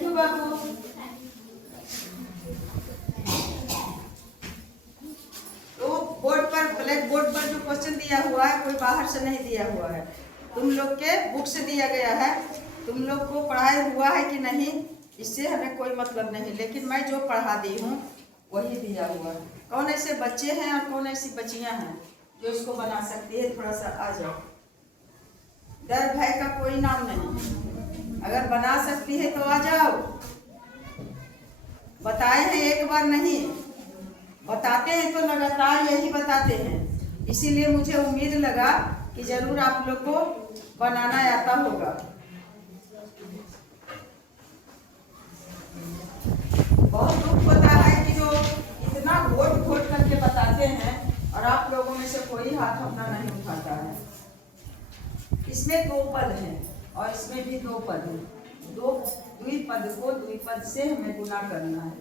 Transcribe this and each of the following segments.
Thank you बाबू। तो board पर, black board पर जो क्वेश्चन दिया हुआ है कोई बाहर से नहीं दिया हुआ है, तुम लोग के बुक से दिया गया है। तुम लोग को पढ़ाया हुआ है कि नहीं इससे हमें कोई मतलब नहीं, लेकिन मैं जो पढ़ा दी हूँ वही दिया हुआ है। कौन ऐसे बच्चे हैं और कौन ऐसी बच्चियां हैं जो इसको बना सकती है? थोड़ा सा आ जाओ, डर भय का कोई नाम नहीं। अगर बना सकती है तो आ जाओ। बताए हैं एक बार नहीं, बताते हैं तो लगातार यही बताते हैं, इसीलिए मुझे उम्मीद लगा कि जरूर आप लोग को बनाना आता होगा। बहुत दुख होता है कि जो इतना घोट घोट करके बताते हैं और आप लोगों में से कोई हाथ अपना नहीं उठाता है। इसमें दो पद हैं और इसमें भी दो पद हैं। दो द्विपद को द्विपद से हमें गुना करना है।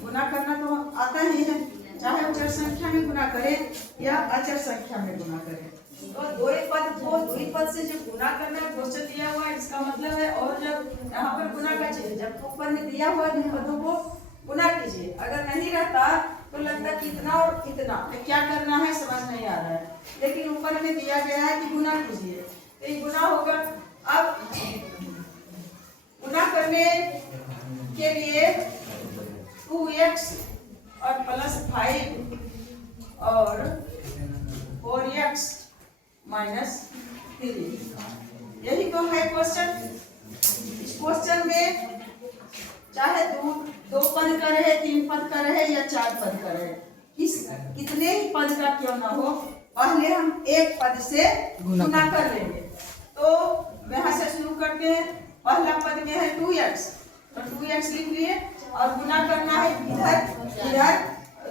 गुना करना तो आता ही है, चाहे अचर संख्या में गुना करें या अचर संख्या में गुना करें। तो दो पद को द्विपद से जो गुना करना है क्वेश्चन दिया हुआ है, इसका मतलब है। और जब यहाँ पर गुना का चाहिए, जब ऊपर में दिया हुआ द्विपदों को गुना कीजिए। अगर नहीं रहता तो लगता कि इतना और इतना क्या करना है समझ नहीं आ रहा है, लेकिन ऊपर में दिया गया है कि गुना कीजिए तो ये गुना होगा। अब गुना करने के लिए 2x और +5 और 4x -3, यही तो है क्वेश्चन। इस क्वेश्चन में चाहे दो पद का रहे, 3 पद का रहे या 4 पद का रहे, कितने ही पद का क्यों ना हो, पहले हम एक पद से गुना कर लेंगे। तो यहाँ से शुरू करते हैं। पहला पद में है 2x, तो 2x लिख लिए और गुना करना है इधर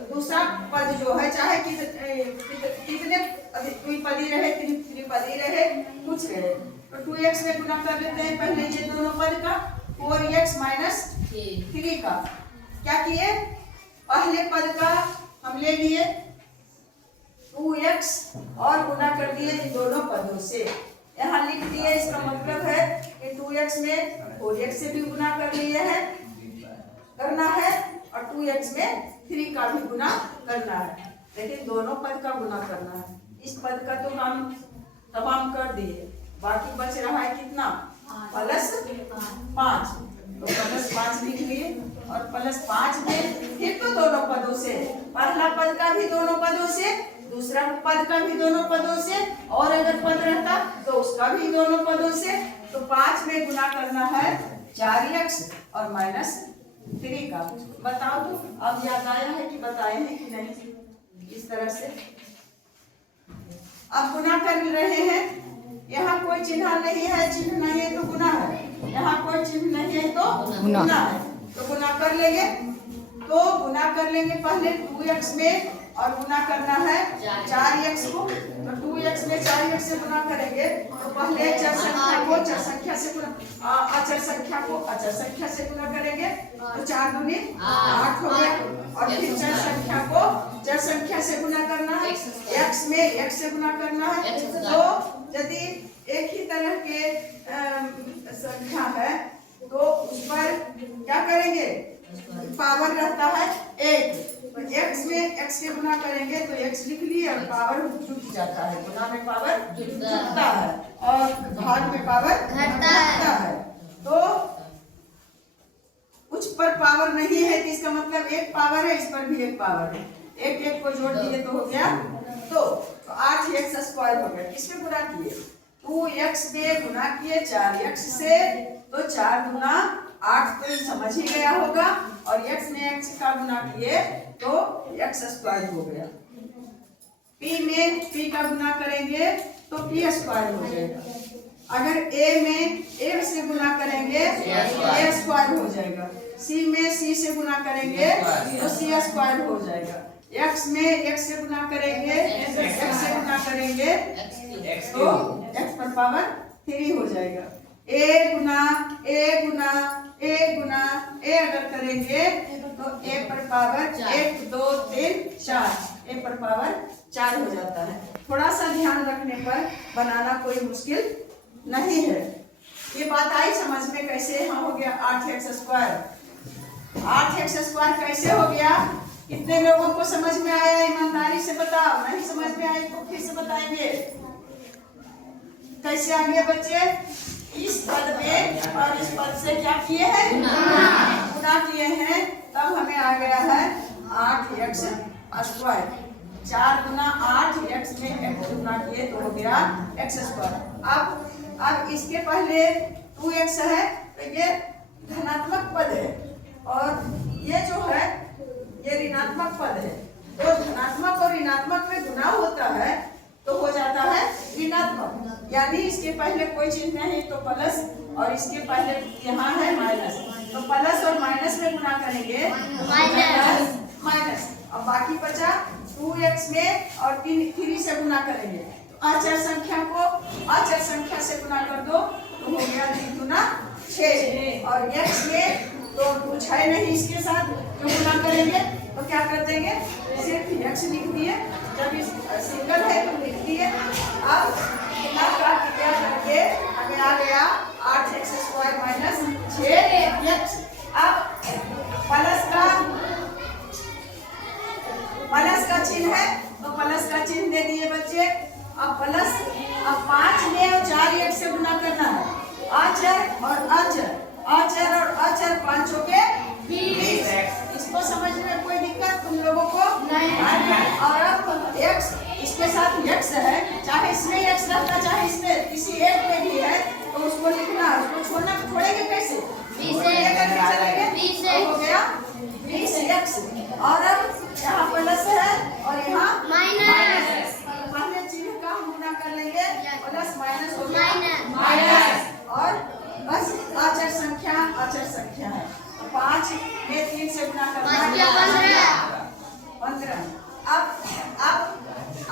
दूसरा पद जो है, चाहे कितने द्विपदी रहे, त्रिपदी रहे, कुछ रहे, तो 2x में गुना कर लेते हैं पहले ये दोनों पद का। 4x -3 का क्या किए, पहले पद का हम ले लिए 2x और गुना कर दिए इन दोनों पदों से। यहाँ लिख दिए, इसका मतलब है कि 2x में 4x से भी गुना कर लिए है, करना है, और 2x में 3 का भी गुना करना है, लेकिन दोनों पद का गुना करना है। इस पद का तो हम तमाम कर दिए, बाकी बच रहा है कितना, +5, तो +5 लिख लिए और +5 में फिर तो दोनों पदों से, पहला पद का भी दोनों पदों से, दूसरा पद का भी दोनों पदों से, और अगर पद रहता तो उसका भी दोनों पदों से। तो 5 में गुना करना है 4x और -3 का। बताओ तो अब याद आया है कि बताए हैं कि नहीं? इस तरह से अब गुना कर रहे हैं। यहाँ कोई चिन्ह नहीं है, चिन्ह नहीं है तो गुना है, यहाँ कोई चिन्ह नहीं है तो गुना है, तो गुना कर लेंगे। तो गुना कर लेंगे पहले 2x में और गुना करना है 4x को, तो 2x में 4x से गुना करेंगे तो पहले चर संख्या को चर संख्या से गुना, अचर संख्या को अचर संख्या से गुना करेंगे तो 4 दूनी 8 हो गया, और फिर चर संख्या को चर संख्या से गुना करना है, x में x से गुना करना है। तो यदि एक ही तरह के संख्या है तो उस पर क्या करेंगे, पावर रहता है 1, तो x में x से गुना करेंगे तो x लिख लिए और पावर जुट जाता है, गुना में पावर जुटता है और भाग में पावर घटता है। तो कुछ पर पावर नहीं है तो इसका मतलब एक पावर है, इस पर भी एक पावर है, एक को जोड़ दिए तो हो गया। तो 8x² हो गया, किसमें गुना किए, 2x में गुना किए 4x से, तो 4 गुना 8 तो समझ ही गया होगा, और x में x का गुना किए तो x² हो गया। p में p का गुना करेंगे तो p² हो जाएगा। अगर a में a से गुना करेंगे a² हो जाएगा। c में c से गुना करेंगे तो c² हो जाएगा। x में x से गुना करेंगे, x से गुना करेंगे तो x पर पावर 3 हो जाएगा। a Guna a Guna a Guna a अगर करेंगे तो a पर पावर 1 2 3 4, a पर पावर 4 हो जाता है। थोड़ा सा ध्यान रखने पर बनाना कोई मुश्किल नहीं है। ये बात आई समझ में कैसे कैसे यहाँ हो गया 8x स्क्वायर। 8x स्क्वायर कैसे हो गया? कितने लोगों को समझ में आया? ईमानदारी से बताओ। नहीं समझ में आए तो फिर से बताएंगे। कैसे आ गया बच्चे? इस पद में और इस पद से क्या किए हैं? गुना किए हैं। तब हमें आ गया है 8x स्क्वायर। 4 गुना 8x में x गुना किए तो हो गया x स्क्वायर। अब इसके पहले 2x है तो ये धनात्मक पद है और ये जो है ये ऋणात्मक पद है। तो धनात्मक और ऋणात्मक में गुना होता है तो हो जाता है ऋणात्मक, यानी इसके पहले कोई चिन्ह नहीं तो प्लस और इसके पहले यहाँ है माइनस, तो प्लस और माइनस में गुना करेंगे माइनस और बाकी बचा 2x में और 3 से गुना करेंगे तो अचर संख्या को अचर संख्या से गुना कर दो तो हो गया 3 गुना 6 और x में तो कुछ है नहीं इसके साथ तो गुना करेंगे तो क्या कर देंगे? सिर्फ x लिख दिए। जब इस सिंगल है तो लिख दिए। अब गुना का क्या करके हमें आ गया 8x स्क्वायर माइनस 6x। अब प्लस का चिन्ह है तो प्लस का चिन्ह दे दिए बच्चे। अब प्लस अब 5 में और 4x से गुना करना है। अचर और अचर अचर और अचर 5 हो के 20। इसको समझने में कोई दिक्कत तुम लोगों को नहीं। और अब x इसके साथ x है, चाहे इसमें x रहता चाहे इसमें किसी एक में भी है तो उसको लिखना है। उसको छोड़ेंगे कैसे? 20 हो गया 20x। और अब यहाँ प्लस है और यहाँ माइनस। पहले चिन्ह का हम गुना कर लेंगे, प्लस माइनस हो गया माइनस और बस अचर संख्या है तो 5 में 3 से गुना करना है 15। अब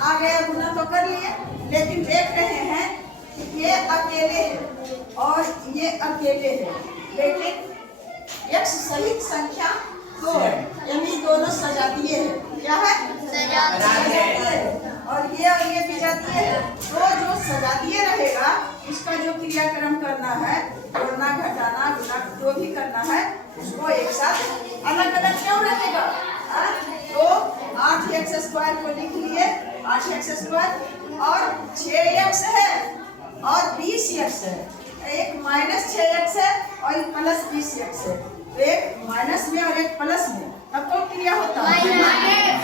आ गया गुना तो कर लिए, लेकिन देख रहे हैं कि ये अकेले है और ये अकेले है, लेकिन x सहित संख्या 2 है, यानी दोनों सजातीय है। क्या है? सजातीय है। और ये भी जातीय है। तो जो सजातीय रहेगा इसका जो क्रियाक्रम करना है, जोड़ना घटाना गुना जो भी करना है उसको एक साथ अलग अलग क्यों रहेगा? तो 8x स्क्वायर को लिख लिए 8x स्क्वायर और 6x है और 20x है। एक माइनस 6x है और एक प्लस 20x है। तो एक माइनस में और एक प्लस में तब तो क्रिया होता है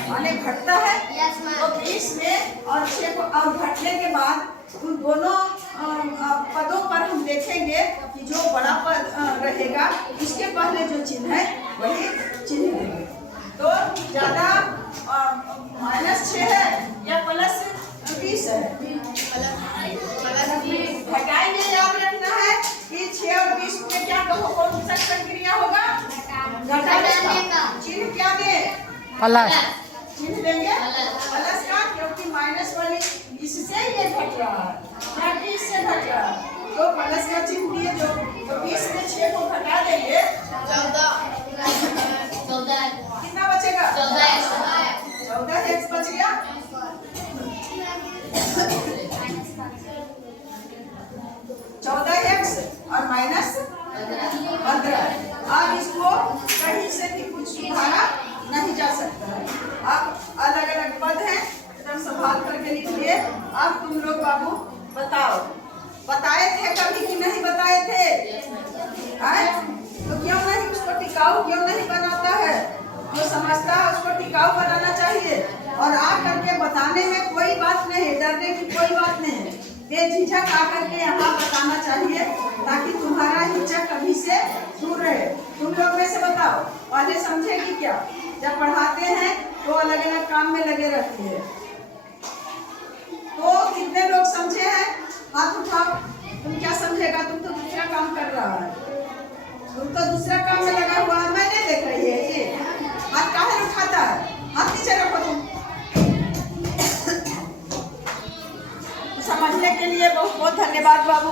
माने घटता है। तो 20 में और 6 को और घटने के बाद उन दोनों पदों पर हम देखेंगे कि जो बड़ा पद रहेगा इसके पहले जो चिन्ह है वही चिन्ह देंगे। तो ज्यादा माइनस 6 है या प्लस 20 है? घटाएंगे। याद रखना है कि 6 और 20 में क्या कौन सा प्रक्रिया होगा? घटाने का। चिन्ह क्या दे? प्लस चिन्ह देंगे प्लस का, क्योंकि माइनस वाली इससे ये घट रहा है, 20 से घट रहा है तो प्लस का चिन्ह दिए। जो तो 20 में 6 को घटा देंगे 14 कितना बचेगा? 14x बच गया। और माइनस 15। अब इसको कहीं से भी कुछ सुधारा नहीं जा सकता है। अब अलग अलग पद हैं, एकदम संभाल करके लिख लिए। अब तुम लोग बाबू बताओ, बताए थे कभी कि नहीं बताए थे? तो क्यों नहीं उसको टिकाऊ क्यों नहीं बनाता है? जो समझता है उसको टिकाऊ बनाना चाहिए और आ करके बताने में कोई बात नहीं, डरने की कोई बात नहीं। बेझिझक आकर के यहाँ बताना चाहिए ताकि तुम्हारा हिचक कभी से दूर रहे। तुम लोग में से बताओ पहले समझेगी क्या? जब पढ़ाते हैं तो अलग अलग काम में लगे रहती है। तो कितने लोग समझे हैं? हाथ उठाओ। तुम क्या समझेगा? तुम तो दूसरा काम कर रहा है, तुम तो दूसरा काम में लगा हुआ है। मैं नहीं देख रही है ये हाथ काहे उठाता है? हाथ नीचे रखो। तुम समझने के लिए बहुत बहुत धन्यवाद बाबू।